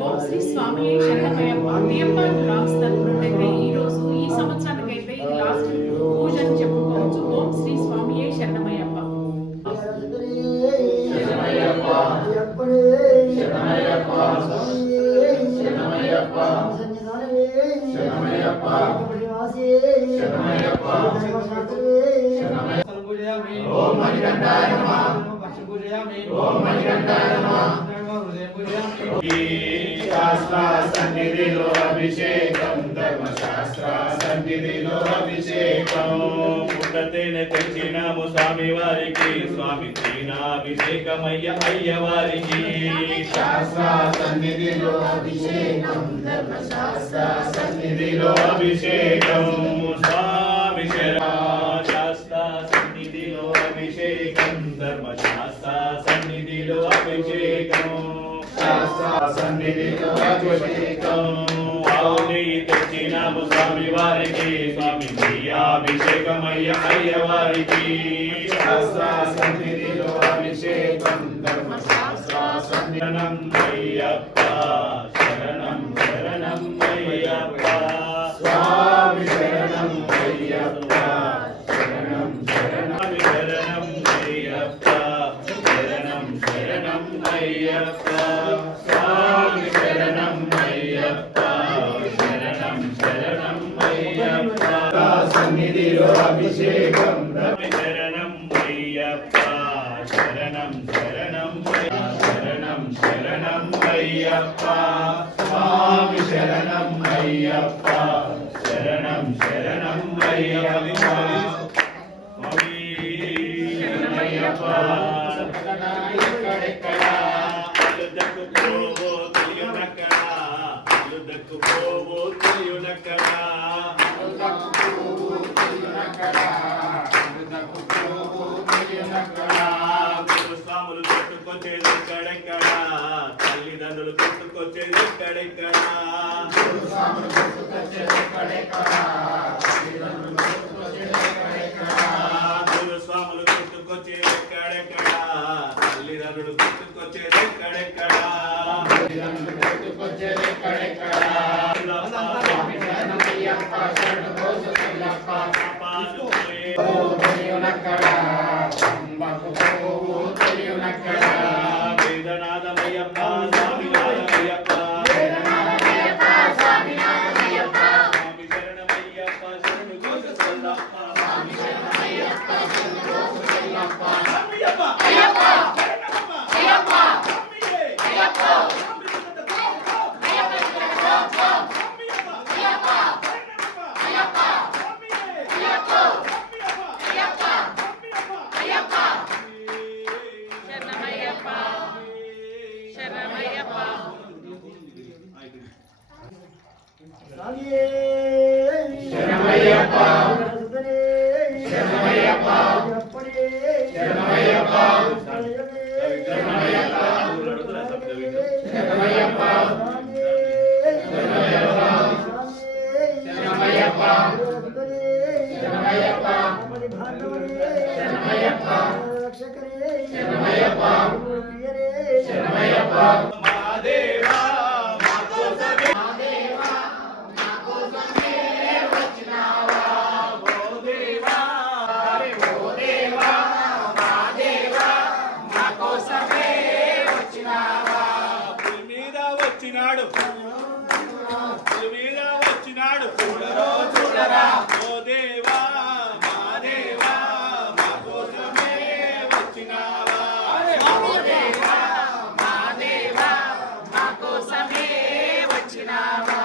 ఓం శ్రీ స్వామి శరణమయ్యప్ప PMR blogs తరపునైతే ఈ రోజు ఈ సంవత్సరానికైతే ఇది లాస్ట్ పూజ అని చెప్పుకోవచ్చు. ఓం శ్రీ స్వామి శరణమయ్యప్ప. ఓం మణికంఠాయ నమః. ఓం మణికంఠాయ నమః. శాస్త్ర సన్నిధిలో అభిషేకం, ధర్మశాస్త్ర సన్నిధిలో అభిషేకం. పుట్టతేనె తెచ్చినాము స్వామి వారికి, స్వామి అభిషేకమయ్య అయ్యవారికి. శాస్త్ర సన్నిధిలో అభిషేకం, ధర్మశాస్త్ర సన్నిధిలో అభిషేకం. స్వామి శాస్త్ర సన్నిధిలో అభిషేకం, ధర్మశాస్త్ర సన్నిధిలో అభిషేకం. సన్నిధిలో అభిషేకం. తెచ్చినాము స్వామి వారికి, స్వామి అభిషేకమయ్య అయ్యవారికి. శాస్త్ర సన్నిధిలో అభిషేకం, ధర్మశాస్త్ర శరణం అయ్యప్ప, శరణం శరణం అయ్యప్ప. స్వామి శరణం అయ్యప్ప, శరణం శరణం శరణం అయ్యప్ప, శరణం శరణం అయ్యప్ప. స్వామి శరణం అయ్యప్ప, శరణం శరణం అయ్యప్ప. సన్నిధిలో అభిషేకం, శరణం అయ్యప్ప, శరణం శరణం శరణం శరణం అయ్యప్ప. స్వామి శరణం అయ్యప్ప, శరణం శరణం అయ్యప్ప. శరణమయ్యప్ప. స్వాములు చుట్టుకొచ్చేది ఎక్కడెక్కడ, తల్లిదండ్రులు చుట్టుకొచ్చేది ఎక్కడెక్కడ. స్వాములు చుట్టుకొచ్చేది ఎక్కడెక్కడ, స్వాములు చుట్టుకొచ్చేది ఎక్కడెక్కడ, తల్లిదండ్రులు చుట్టుకొచ్చేది ఎక్కడెక్కడ. చుట్టుకొచ్చేది ఎక్కడెక్కడ. వేదనాథమయ్యప్ప, స్వామినాథమయ్యప్ప, స్వామి శరణమయ్యప్ప, శరణు కోసల్లప్ప, స్వామి శరణమయ్యప్ప, శరణు కోసల్లప్ప. అయ్యప్ప అయ్యప్ప శరణమయ్యప్ప, అయ్యప్ప స్వామియే, అయ్యప్ప వచ్చినాడు చూడరో చూడరా. ఓ దేవా మా దేవా, మా కోసమే వచ్చినావా. ఓ దేవా మా దేవా, మా కోసమే వచ్చినావా.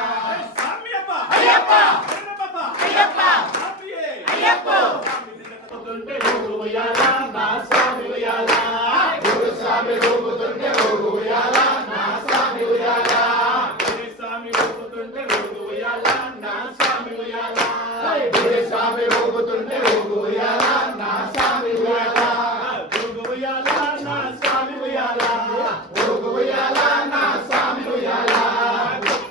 స్వామియప్ప అయ్యప్ప, శరణమప్ప అయ్యప్ప, స్వామియే అయ్యప్ప. తుంటే ఊగుయాలా నా స్వామి ఉయ్యాలా, గురు స్వామి ఊగుతుంటే ఊగుయాలా నా స్వామి ఉయ్యాలా. గురు స్వామి ఊగుతుంటే ఊగుయాలా నా స్వామి ఉయ్యాలా. గురు స్వామి ఊగుతుంటే ఊగుయాలా నా స్వామి ఉయ్యాలా. ఊగుయాలా నా స్వామి ఉయ్యాలా, ఊగుయాలా నా స్వామి ఉయ్యాలా.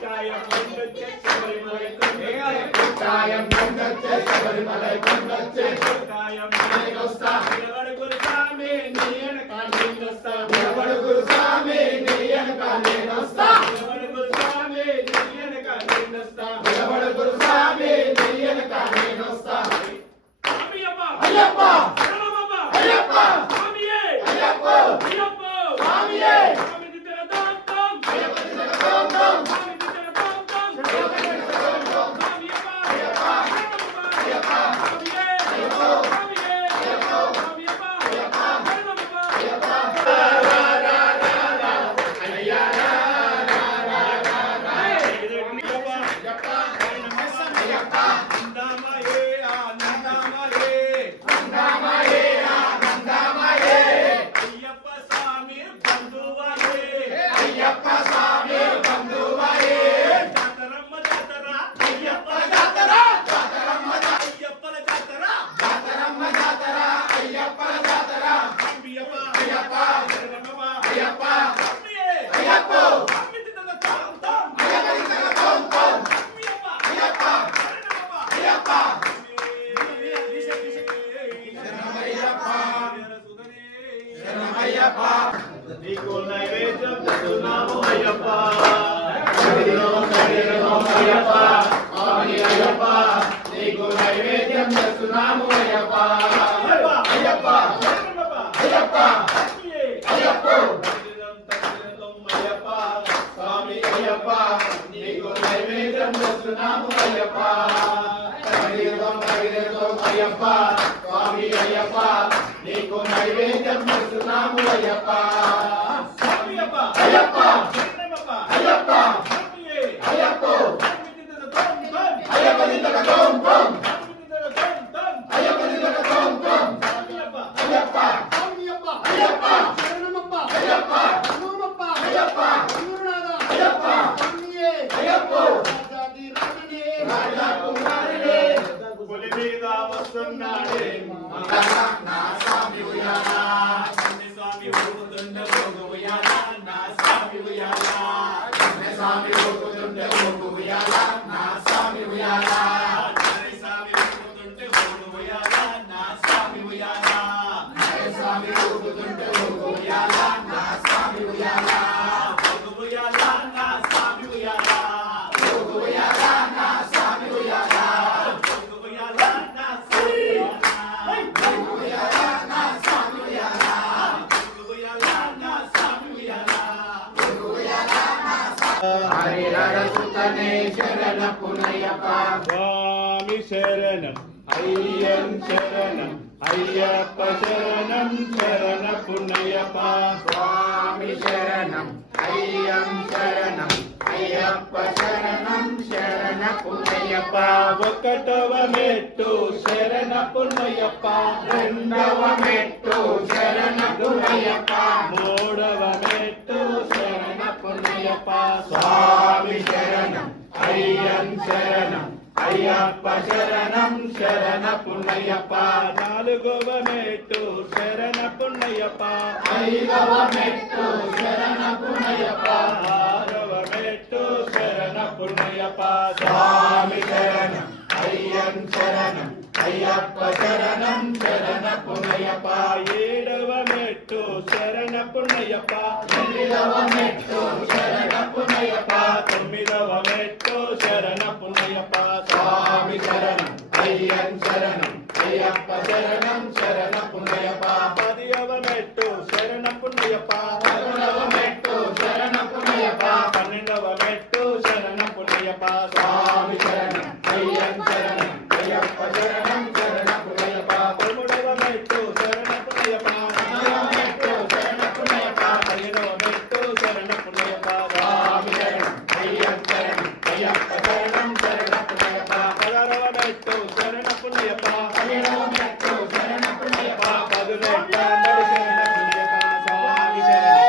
కాయం నందొచ్చే శబరిమలై కొండొచ్చే, కాయం నందొచ్చే శబరిమలై కొండొచ్చే. కాయం నేనొస్తా ఎవడుగురు స్వామి నీ వెనక నేనొస్తా, ఎవడుగురు స్వామి నీ వెనక నేనొస్తా. వస్తున్నాము అయ్యప్ప అయ్యప్ప స్వామి అయ్యప్ప నీకు నైవేద్యం చేస్తున్నాము అయ్యప్ప అయ్యప్ప అయ్యప్ప అయ్యప్ప అయ్యప్ప స్వామి అయ్యప్ప నీకు నైవేద్యం చేస్తున్నాము అయ్యప్ప అయ్యప్ప స్వామి అయ్యప్ప నీకు నైవేద్యం చేస్తున్నాము అయ్యప్ప అయ్యప్ప అయ్యప్ప అయ్యప్ప అయ్యప్ప అయ్యప్ప దిద్దక తోం తోం అయ్యప్ప దిద్దక తోం తోం అయ్యప్ప అయ్యప్ప అయ్యప్ప శరణమప్ప అయ్యప్ప నమోమప్ప అయ్యప్ప గురునాథ అయ్యప్ప స్వామియే అయ్యప్ప రాజాది రాజనే రాజా కుమారుడే పులి మీద వస్తున్నాడే నా స్వామి ఉయ్యాలా స్వామి ఊగుతుండే ఊగు ఉయ్యాలా నా స్వామి ఉయ్యాలా స్వామి ఊగుతుండే ఊగు ఉయ్యాలా నా స్వామి ఉయ్యాలా స్వామి ఊగుతుంటే ఊగు ఉయ్యాలా నా స్వామి ఉయ్యాలా స్వామి ఊగుతుంటే ఊగు ఉయ్యాలా నా స్వామి ఉయ్యాలా ఊగు ఉయ్యాలా నా స్వామి ఉయ్యాలా ఊగు ఉయ్యాలా నా స్వామి ఉయ్యాలా ఊగు ఉయ్యాలా నా స్వామి ఉయ్యాలా నా స్వామి ఉయ్యాలా ఊగు ఉయ్యాలా నా స్వామి ఉయ్యాలా ఊగు ఉయ్యాలా నా హరిహరసుతనే శరణ పునయ్యప్ప స్వామి శరణం అయ్యం శరణం అయ్యప్ప శరణం శరణ పునయ్యప్ప స్వామి శరణం అయ్యం శరణం అయ్యప్ప శరణం శరణ పునయ్యప్ప ఒకటవ మెట్టు శరణ పునయ్యప్ప రెండవ మెట్టు శరణ పునయ్యప్ప మూడవ మెట్టు శరణ పునయ్యప్ప స్వామి శరణం అయ్యం శరణం అయ్యప్ప శరణం శరణ పుణ్యప్ప నాలుగవ మెట్టు శరణ పుణ్యప్ప ఐదవ మెట్టు శరణ పుణ్యప్ప ఆరవ మెట్టు శరణ పుణ్యప్ప స్వామి శరణం అయ్యం శరణం అయ్యప్ప శరణం శరణ పుణ్యప్ప ఏడవ మెట్టు శరణ పుణ్యప్ప ఎనిమిదవ మెట్టు శరణ పుణ్యప్ప తొమ్మిదవ మెట్టు శరణ పుణ్యప్ప స్వామి శరణం అయ్యం శరణం అయ్యప్ప శరణం శరణ పుణ్యప్ప పదియవ మెట్టు శరణ పుణ్యప్ప పదకొండవ మెట్టు శరణ పుణ్యప్ప పన్నెండవ మెట్టు శరణ పుణ్యప్ప స్వామి శరణం అయ్యం శరణం అయ్యప్ప శరణం శరణ పుణ్యప్ప పదమూడవ మెట్టు శరణ పుణ్యప్ప పద్నాలుగవ మెట్టు శరణ పుణ్యప్ప పదిహేనవ మెట్టు శరణ పుణ్యప్ప స్వామి శరణం అయ్యం శరణం అయ్యప్ప శరణం శరణ పుణ్యప్ప పదహారవ మెట్టు శరణ పుణ్యప్ప పదిహేడవ మెట్టు శరణ పుణ్యప్ప పదునెట్ట శరణ పుణ్యప్ప స్వామి శరణం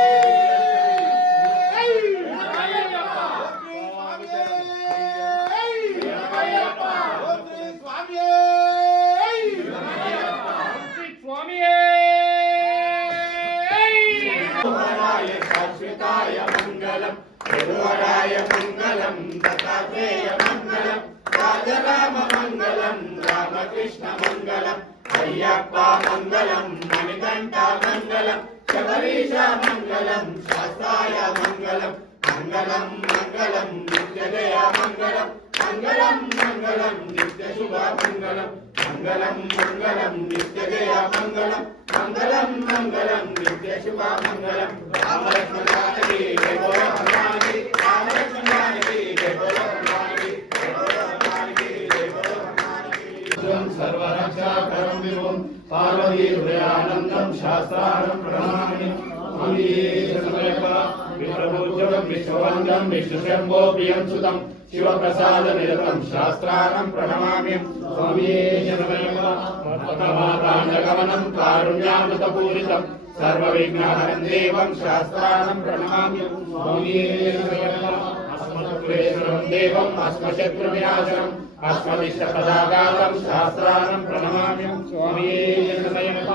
శాశ్వతాయ మంగళం గురువరాయ మంగళం దత్తాత్రేయ మంగళం రాజరామ మంగళం రామకృష్ణ మంగళం అయ్యప్ప మంగళం మణికంఠ మంగళం శబరీశ మంగళం శాస్త్రాయ మంగళం మంగళం మంగళం నిత్యజయ మంగళం మంగళం మంగళం నిత్య శుభ మంగళం మంగళం మంగళం నిత్యజయ మంగళం మంగళం మంగళం నిత్య శుభ మంగళం రామలక్ష్మణానికి జయ బోలో హనుమానికి రామలక్ష్మణానికి జయ బోలో హనుమానికి జయ బోలో హనుమానికి జయ బోలో హనుమానికి సర్వరక్షాకరం విభుం పార్వతీ హృదయానందం శాస్త్రారం ప్రణమామి విప్రభూజం విశ్వవందం విష్ణుశంభో ప్రియం సుతం శివప్రసాద నిరతం శాస్త్రారం ప్రణమామ్యం స్వామియే శరణమయ్యప్ప కారుణ్యామృతపూరితం సర్వవిఘ్నహరం దేవం శాస్త్రారం ప్రణమామ్యం స్వామియే శరణమయ్యప్ప అస్మత్క్లేశం దేవం అస్మశత్రువినాశనం అస్మదిష్టపదాగాతం శాస్త్రారం ప్రణమామ్యం స్వామియే శరణమయ్యప్ప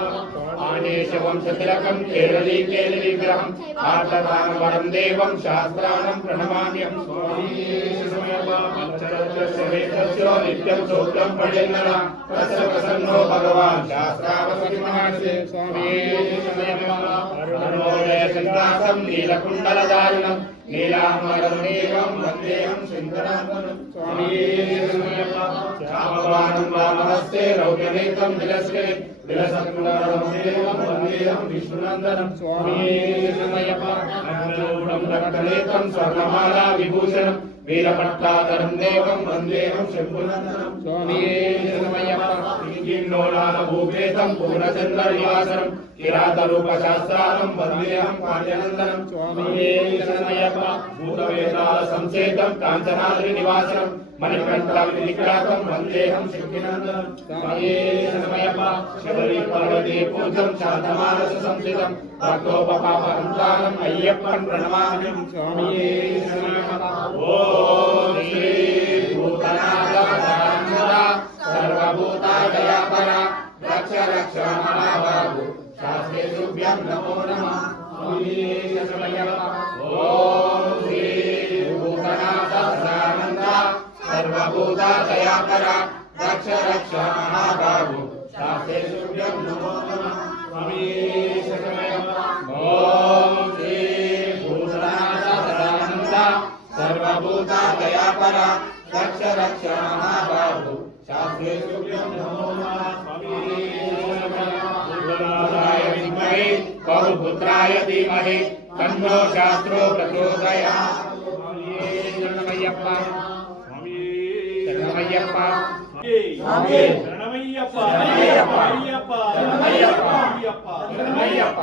గణేశవంశతిలకం కేరళీ కేలి విగ్రహం ఆర్తదానవరం దేవం శాస్త్రాణం ప్రణమామ్యం స్వామి నిత్యం సూక్తం పఠిన్నర తస్య ప్రసన్నో భగవాన్ శాస్త్రావసతి మహర్షి స్వామి అరుణోదయ సంకాసం నీలకుండలధారిణం నీలాంబరం దేవం వందేహం శంకరాత్మనం స్వామి శ్యామవానం వామహస్తే రౌద్రనేత్రం విలస్కే విలసత్కుమారం దేవం వందేహం విష్ణునందనం స్వామి శరణమయ్యప్ప రక్తనేత్రం స్వర్ణమాలా విభూషణం వీరపట్టాధరం దేవం వందేహం శంభునందనం స్వామి శరణమయ్యప్ప కింకిన్నోళాన భూపేతం పూర్ణచంద్ర నివాసనం కిరాతరూప శాస్త్రాలం వందేహం పాండ్యనందనం స్వామి శరణమయ్యప్ప భూతవేదాల సంసేతం కాంచనాద్రి నివాసనం మణికంఠం నిక్రాతం వందేహం శక్తినందనం స్వామి శరణమయ్యప్ప శబరి పార్వతీ పూజం శాంతమానస సంస్థితం భక్తోపపాపహంతారం అయ్యప్పన్ ప్రణమామి స్వామి శరణమయ్యప్ప ఓం శ్రీ భూతనాథ సదానంద సర్వభూతాదయాపర రక్ష రక్ష మహాబాహు శాస్త్రేభ్యం నమో నమః స్వామి శరణమయ్యప్ప ఓం శ్రీ భూతనాథ సదానంద సర్వభూతాదయాపర రక్ష రక్ష మహాబాహు శాస్త్రేభ్యం నమో నమః స్వామి శరణమయ్యప్ప ఓం శ్రీ భూతనాథ సదానంద సర్వభూతాదయాపర రక్ష రక్ష మహాబాహు శాస్త్రేభ్యం నమో నమః స్వామి శరణమయ్యప్ప విద్మహే బహుపుత్రాయ ధీమహి తన్నో శాస్త్రో ప్రచోదయాత్ శరణమయ్యప్ప శరణమయ్యప్ప శరణమయ్యప్ప శరణమయ్యప్ప శరణమయ్యప్ప శరణమయ్యప్ప